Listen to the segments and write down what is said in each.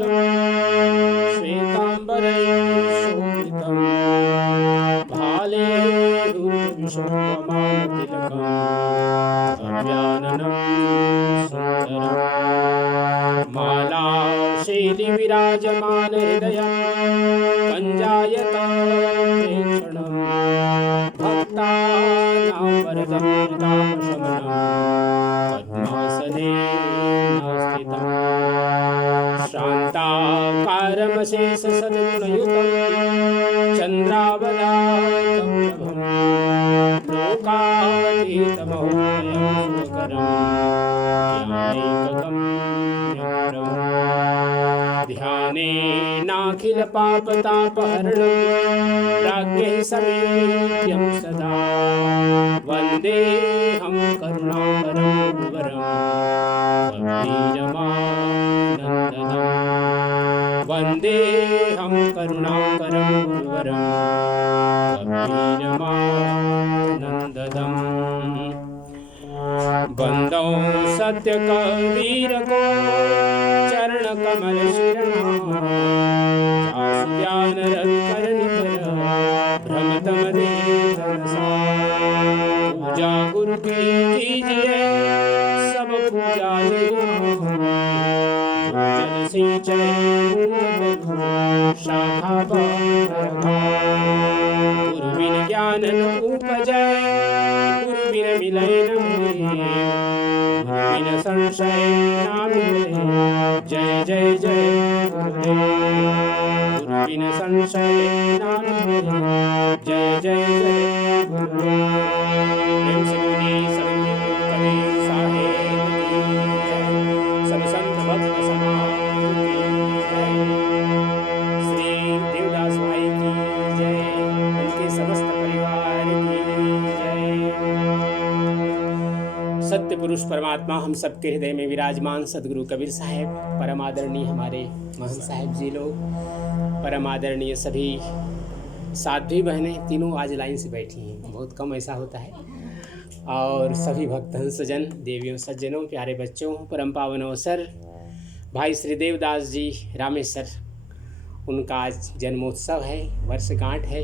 कमलं श्वेताम्बरैः शोभितं भालेरुर्विशोपमानतिलकं भव्याननं सुन्दरं माला शैलीविराजमानहृदयं कञ्जायताप्रेक्षणं भक्तानां वरदं तापशमनं पद्मासने स्थितं शान्ताकारमशेषसद्गुणयुतं चन्द्रावतारं लोकातीतमहोदयं सुखकरं ज्ञानैकगम्यं ध्यानेनाखिलपापतापहरणं राज्ञैः समेत्यं सदा वन्देऽहं करुणाकरं गुरुवरं कबीरमानन्ददं वन्देऽहं करुणाकरं गुरुवरं कबीरमानन्ददं वन्दौ सत्यकबीरको चरणकमलशिरणं ज्ञानरविकरनिकर भ्रमतमदेतनसा पूजा गुरु की कीजिए सब पूजा जल सिंचय शाखा गुरु बिन ज्ञान न उपजय गुरु बिन मिलय न मिले गुरु बिन संशय न मिले जय जय जय गुरुदेव गुरु बिन संशय न मिले जय जय जय गुरुदेव प्रेम से बोलिए सद्गुरु कबीर साहेब की जय सब संत भक्त समाज की जय श्री देवदास भाई की जय उनके समस्त परिवार की जय। सत्य पुरुष परमात्मा हम सबके हृदय में विराजमान सद्गुरु कबीर साहेब, परम आदरणीय हमारे महंत साहेब जी लोग, परम आदरणीय सभी साध्वी बहनें तीनों आज लाइन से बैठी हैं, बहुत कम ऐसा होता है, और सभी भक्तजन सज्जन देवियों सज्जनों प्यारे बच्चों, परम पावन अवसर भाई श्री देवदास जी रामेश्वर, उनका आज जन्मोत्सव है, वर्षगांठ है,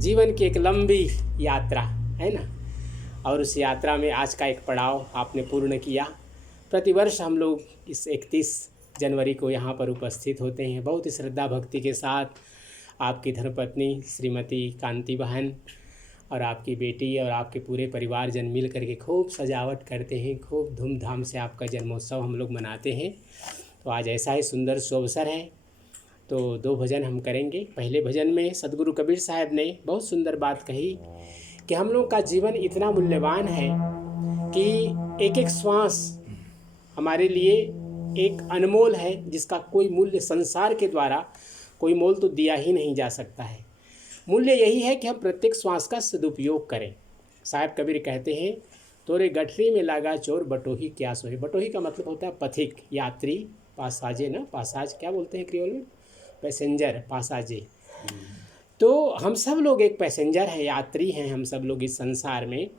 जीवन की एक लंबी यात्रा है ना, और उस यात्रा में आज का एक पड़ाव आपने पूर्ण किया। प्रतिवर्ष हम लोग इस 31 जनवरी को यहाँ पर उपस्थित होते हैं, बहुत ही श्रद्धा भक्ति के साथ आपकी धर्मपत्नी श्रीमती कांति बहन और आपकी बेटी और आपके पूरे परिवारजन मिल करके खूब सजावट करते हैं, खूब धूमधाम से आपका जन्मोत्सव हम लोग मनाते हैं। तो आज ऐसा ही सुंदर सुअवसर है, तो 2 भजन हम करेंगे। पहले भजन में सद्गुरु कबीर साहब ने बहुत सुंदर बात कही कि हम लोग का जीवन इतना मूल्यवान है कि एक एक श्वास हमारे लिए एक अनमोल है, जिसका कोई मूल्य संसार के द्वारा कोई मोल तो दिया ही नहीं जा सकता है। मूल्य यही है कि हम प्रत्येक श्वास का सदुपयोग करें। साहब कबीर कहते हैं, तोरे गठरी में लागा चोर बटोही क्या सोहे। बटोही का मतलब होता है पथिक, यात्री, पासाजे ना, पासाज क्या बोलते हैं क्रियोल में, पैसेंजर, पासाजे। तो हम सब लोग एक पैसेंजर हैं, यात्री हैं हम सब लोग इस संसार में,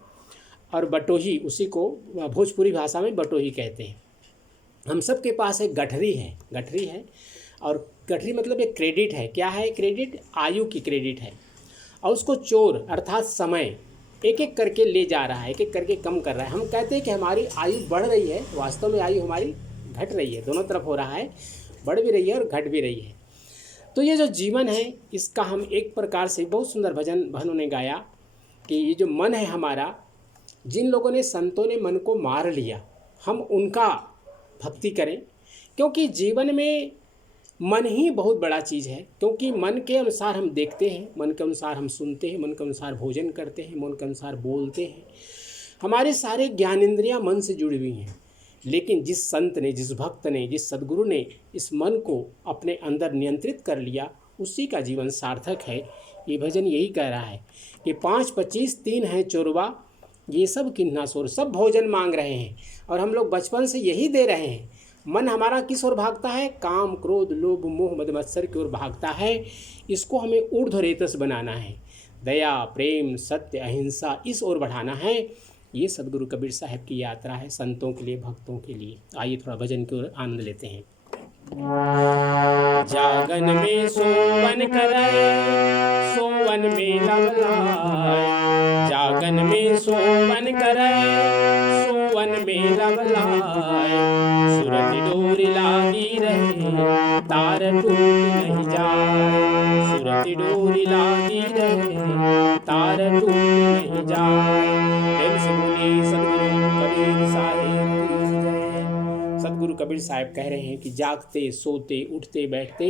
और बटोही उसी को भोजपुरी भाषा में बटोही कहते हैं। हम सब के पास एक गठरी है, और गठरी मतलब एक क्रेडिट है। क्या है क्रेडिट? आयु की क्रेडिट है, और उसको चोर अर्थात समय एक एक करके ले जा रहा है, एक एक करके कम कर रहा है। हम कहते हैं कि हमारी आयु बढ़ रही है, वास्तव में आयु हमारी घट रही है, दोनों तरफ हो रहा है, बढ़ भी रही है और घट भी रही है। तो ये जो जीवन है, इसका हम एक प्रकार से बहुत सुंदर भजन बहनों ने गाया कि ये जो मन है हमारा, जिन लोगों ने संतों ने मन को मार लिया, हम उनका भक्ति करें, क्योंकि जीवन में मन ही बहुत बड़ा चीज़ है। क्योंकि मन के अनुसार हम देखते हैं, मन के अनुसार हम सुनते हैं, मन के अनुसार भोजन करते हैं, मन के अनुसार बोलते हैं। हमारे सारे ज्ञानेंद्रियां मन से जुड़ी हुई हैं। लेकिन जिस संत ने, जिस भक्त ने, जिस सद्गुरु ने इस मन को अपने अंदर नियंत्रित कर लिया, उसी का जीवन सार्थक है। ये भजन यही कह रहा है कि 5, 25, 3 है चोरवा, ये सब किन्ना सोर, सब भोजन मांग रहे हैं, और हम लोग बचपन से यही दे रहे हैं। मन हमारा किस ओर भागता है? काम, क्रोध, लोभ, मोह, मद मत्सर की ओर भागता है। इसको हमें ऊर्ध्वरेतस बनाना है, दया, प्रेम, सत्य, अहिंसा, इस ओर बढ़ाना है। ये सद्गुरु कबीर साहब की यात्रा है, संतों के लिए, भक्तों के लिए। आइए थोड़ा भजन की ओर आनंद लेते हैं। जागन में सोवन करे, सोवन में लव लाए। जागन में सोवन करे, सोवन में लव लाए। सुरति डोरी लागी रहे, तार टूट नहीं जाए। सुरति डोरी लागी रहे, तार टूट नहीं जाए। प्रेम से बोलिए सदगुरु कबीर साहिब की जय। सदगुरु कबीर साहिब कह रहे हैं कि जागते सोते उठते बैठते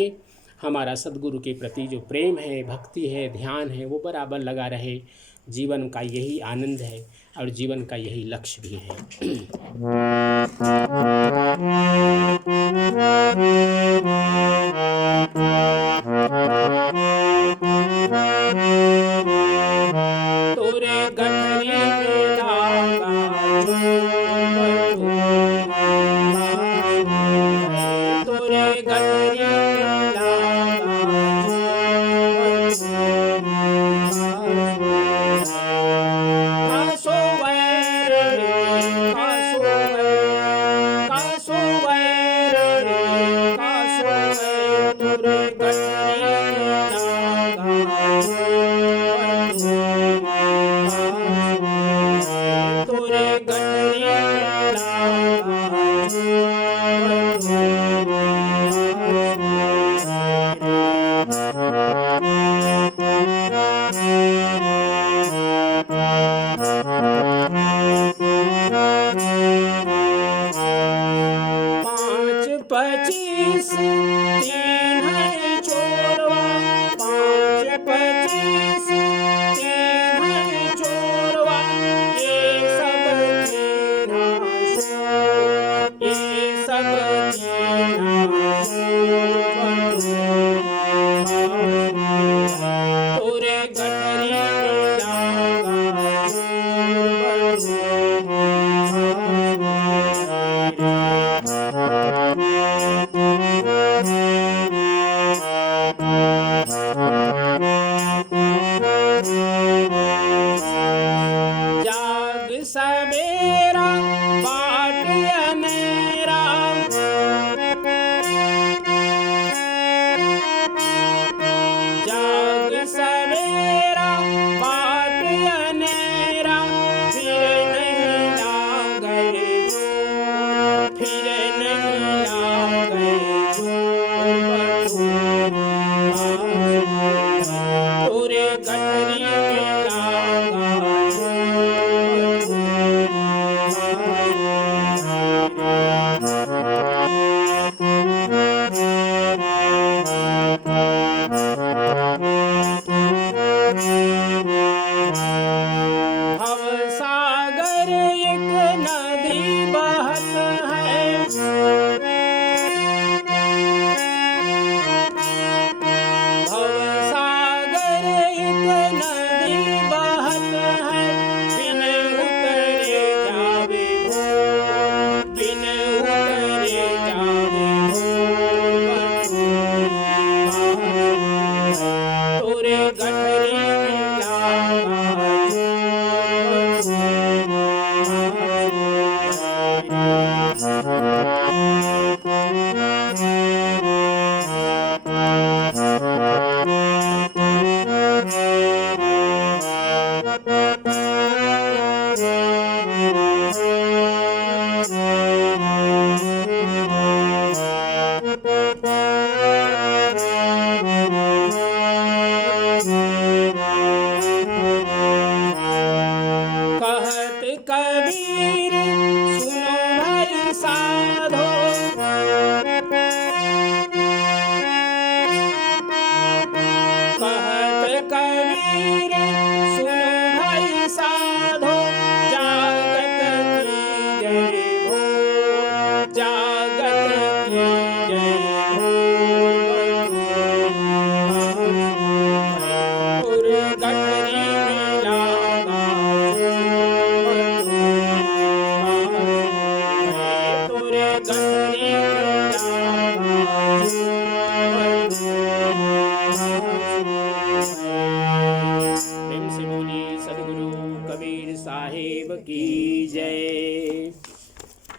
हमारा सदगुरु के प्रति जो प्रेम है, भक्ति है, ध्यान है, वो बराबर लगा रहे। जीवन का यही आनंद है और जीवन का यही लक्ष्य भी है। तोरे गठरी में लागा तोरे गठरी में लागा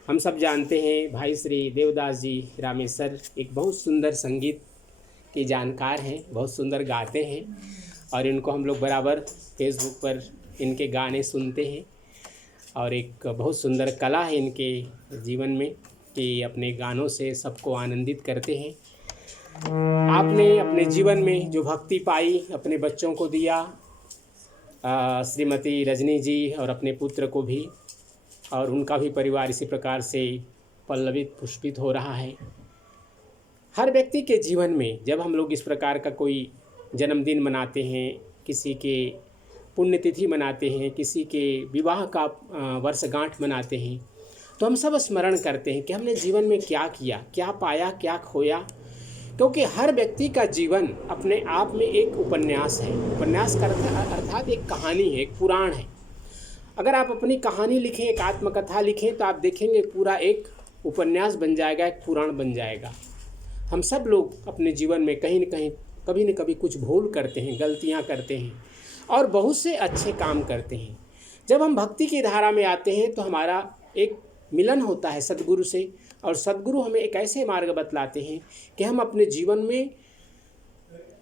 हम सब जानते हैं भाई श्री देवदास जी रामेश्वर एक बहुत सुंदर संगीत के जानकार हैं, बहुत सुंदर गाते हैं और इनको हम लोग बराबर फेसबुक पर इनके गाने सुनते हैं और एक बहुत सुंदर कला है इनके जीवन में कि अपने गानों से सबको आनंदित करते हैं। आपने अपने जीवन में जो भक्ति पाई अपने बच्चों को दिया, श्रीमती रजनी जी और अपने पुत्र को भी, और उनका भी परिवार इसी प्रकार से पल्लवित पुष्पित हो रहा है। हर व्यक्ति के जीवन में जब हम लोग इस प्रकार का कोई जन्मदिन मनाते हैं, किसी के पुण्यतिथि मनाते हैं, किसी के विवाह का वर्षगांठ मनाते हैं, तो हम सब स्मरण करते हैं कि हमने जीवन में क्या किया, क्या पाया, क्या खोया। क्योंकि हर व्यक्ति का जीवन अपने आप में एक उपन्यास है। उपन्यास का अर्थात एक कहानी है, एक पुराण है। अगर आप अपनी कहानी लिखें, एक आत्मकथा लिखें, तो आप देखेंगे पूरा एक उपन्यास बन जाएगा, एक पुराण बन जाएगा। हम सब लोग अपने जीवन में कहीं न कहीं कभी न कभी कुछ भूल करते हैं, गलतियां करते हैं और बहुत से अच्छे काम करते हैं। जब हम भक्ति की धारा में आते हैं तो हमारा एक मिलन होता है सद्गुरु से, और सद्गुरु हमें एक ऐसे मार्ग बतलाते हैं कि हम अपने जीवन में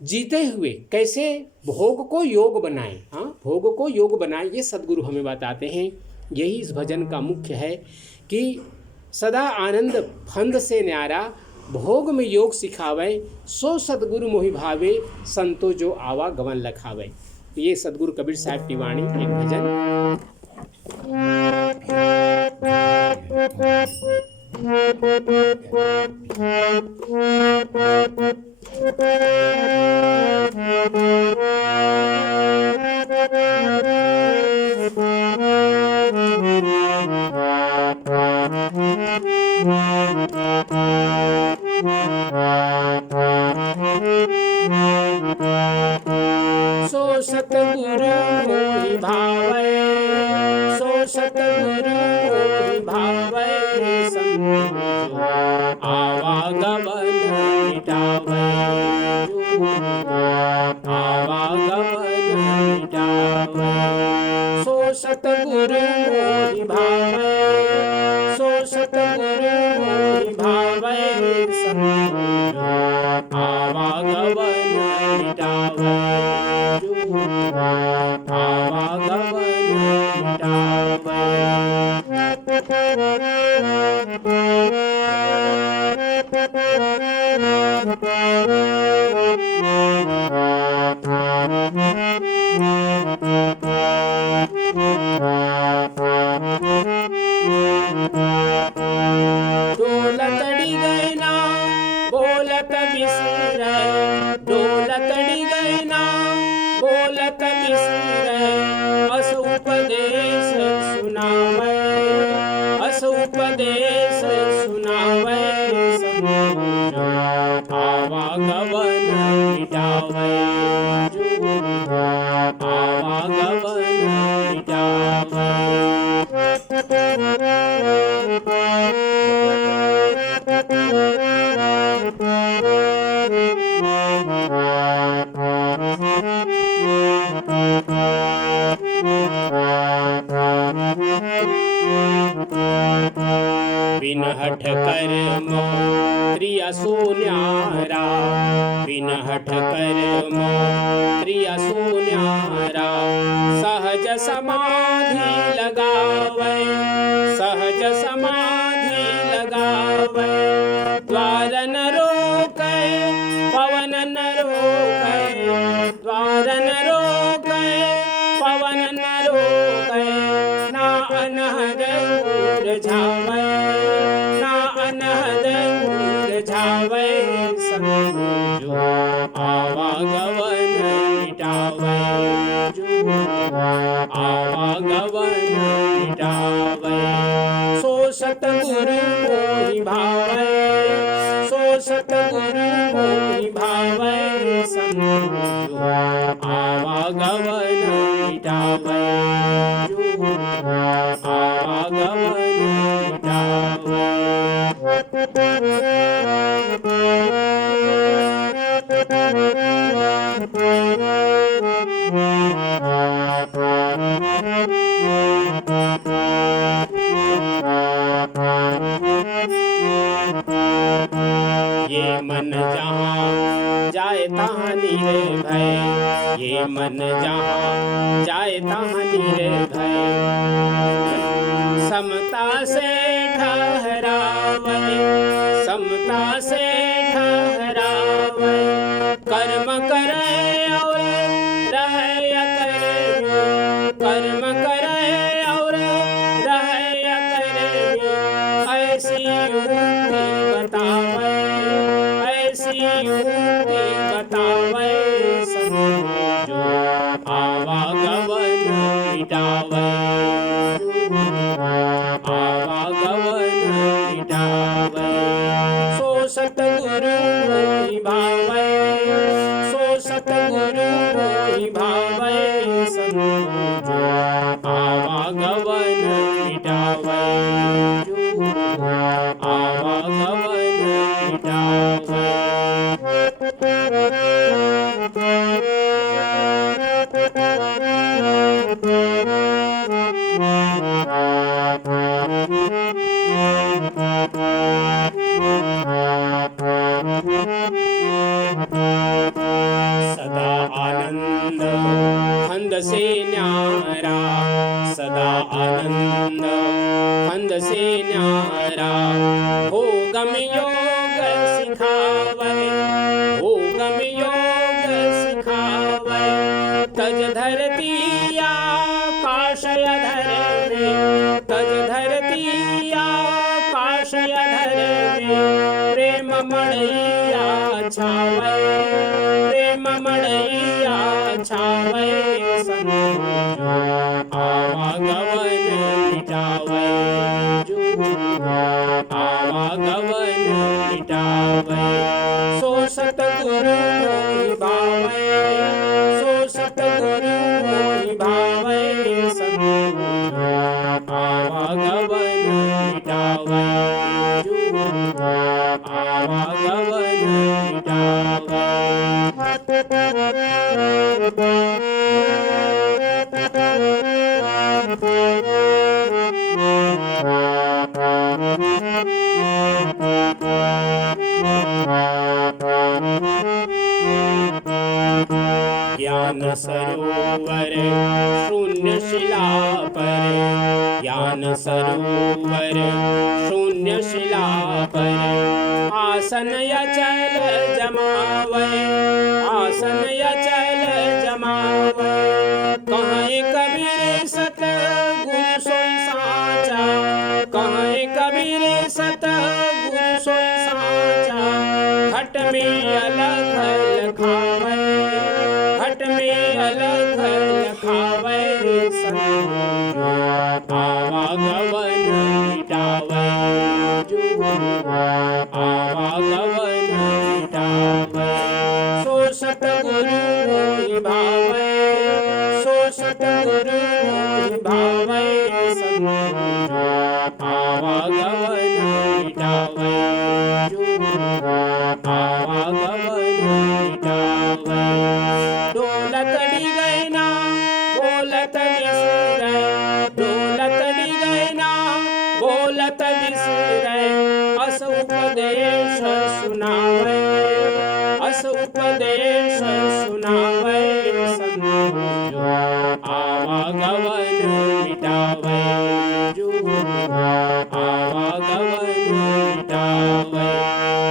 जीते हुए कैसे भोग को योग बनाएं। हाँ, भोग को योग बनाएं, ये सद्गुरु हमें बताते हैं। यही इस भजन का मुख्य है कि सदा आनंद फंद से न्यारा, भोग में योग सिखावे, सो सद्गुरु मोहि भावे, संतो जो आवा गवन लखावे। ये सद्गुरु कबीर साहब की वाणी, एक भजन। सो सतगुरु मोहि भावै, सो सतगुरु मोहि भावै, संतो आवागमन मिटावै, आवागमन मिटावै। सो सतगुरु मोहि भावै, सो सतगुरु मोहि भावै, संतो आवागमन मिटावै, आवागमन मिटावै। डोलतड़ी गए ना बोलत बिसरै, डोलतड़ी गए ना बोलत बिसरै, अस उपदेश सुनावै, अस उपदेश सुनावै, संतो आवागमन मिटावै, आवागमन मिटावै। बिन हठ कर मोत्रिया सोन्यारा, बिन हठ कर मोत्रिया सोन्यारा, सहज समाधि लगावै, सहज समाधि लगावै। द्वार न रोकै पवन न रोकै, द्वार न रोकै पवन न रोकै, ना अनहद उलझावै, ना अनहद उलझावै, संतो आवागमन मिटावै, आवागमन मिटावै। सो सतगुरु मोहि भावै, सो सतगुरु मोहि भावै, संतो आवागमन मिटावै, आवागमन मिटावै। ये मन जहाँ जाए तहाँ निर्भय, ये मन जहाँ जाए तहाँ निर्भय। समता से ठहरावे, समता से ठहरावे, कर्म करे और रहे या करे, कर्म करे और रहे या करे, ऐसी युक्ति बतावे, ऐसी युक्ति बतावे, समझो आवागमन मिटावे, आवागमन मिटावे। सो सतगुरु मोहि भावे, सो सतगुरु मोहि भावे, समझो आवागमन मिटावे, आवागमन मिटावे। सदा आनंद हंद से न्यारा, सदा आनंद हंद से न्यारा, हो गम योग सिखावे, हो गम योग सिखावे। तज धरती आकाशय धरे, तज धरती आकाशय धरे, प्रेम मणिया छावे, प्रेम मणिया छावे, समझो आवागमन मिटावे, आवागमन मिटावे। सो सतगुरु मोहि भावे, सो सतगुरु मोहि भावे, समझो आवागमन मिटावे, आवागमन मिटावे। ज्ञान सरोवर शून्य शिला पर, ज्ञान सरोवर शून्य शिला पर, आसन अचल जमावे, आसन अचल जमावे। कहे कबीर सतगुरु सोई साचा, कहे कबीर सतगुरु सोई साचा। घट में अलग लखावे, घट में अलग लखावे, समझो आवागमन मिटावे, आवागमन मिटावे। सो सतगुरु मोहि भावे, सो सतगुरु मोहि भावे, समझो आवागमन मिटावे, आवागमन मिटावे। डोलत गए ना बोलत बिसरे, डोलत गए ना बोलत बिसरे, अस उपदेश सुनावे, अस उपदेश सुनावे, समझो आवागमन मिटावे, आवागमन मिटावे।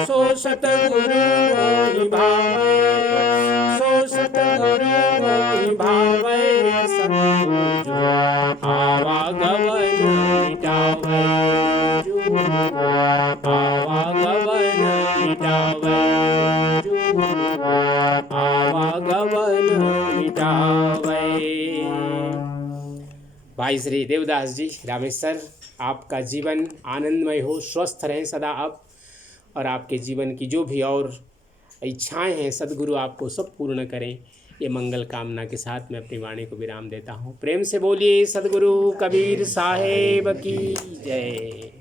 सो सतगुरु मोहि भावे, सो सतगुरु मोहि भावे, समझो आवागमन मिटावे, आवागमन मिटावे, आवागमन मिटावे। भाई श्री देवदास जी रामेश्वर, आपका जीवन आनंदमय हो, स्वस्थ रहें सदा आप, और आपके जीवन की जो भी और इच्छाएं हैं सद्गुरु आपको सब पूर्ण करें, ये मंगल कामना के साथ मैं अपनी वाणी को विराम देता हूँ। प्रेम से बोलिए सद्गुरु कबीर साहेब की जय।